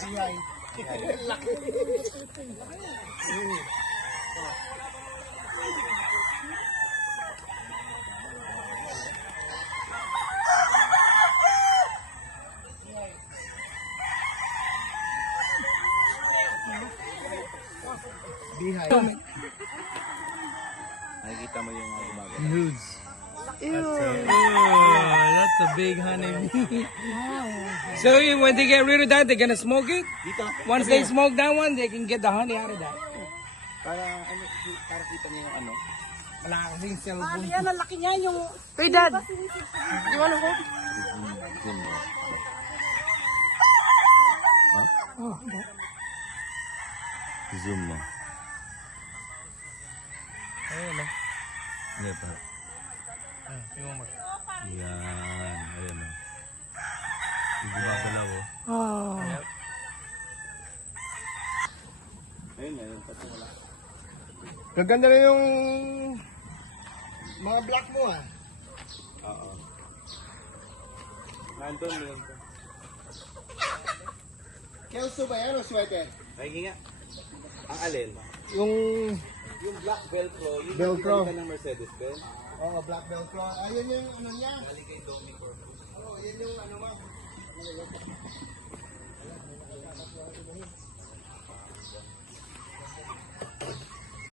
Siyay. Laki. Bihay. Nakikita mo yung gumagana. Nudes. That's a big honeybee. So when they get rid of that, they're gonna smoke it. Dito, Once they smoke that one, they can get the honey out of that. para kita niyo yung ano. Wala kasing cellphone. Yan, ang laki niya yung... Hey, Dad. Di ba nung Zoom mo. Ha? Zoom mo. Ayun na. Hindi pa. Yung mo. Yan. Ayan o. Yung gumagalaw o. Oh. Ayun na yun. Pati wala. Gaganda na yung mga black mo ah. Oo. Nandun yun. Kelso ba yan o sweater? Ay, nga. Ang alin? Yung Yung black velcro. Yung Velcro. nakikita ng Mercedes-Benz. black velcro. Ayun yung ano niya. Galing kay Domi Corpus. Oo, yun yung ano mo.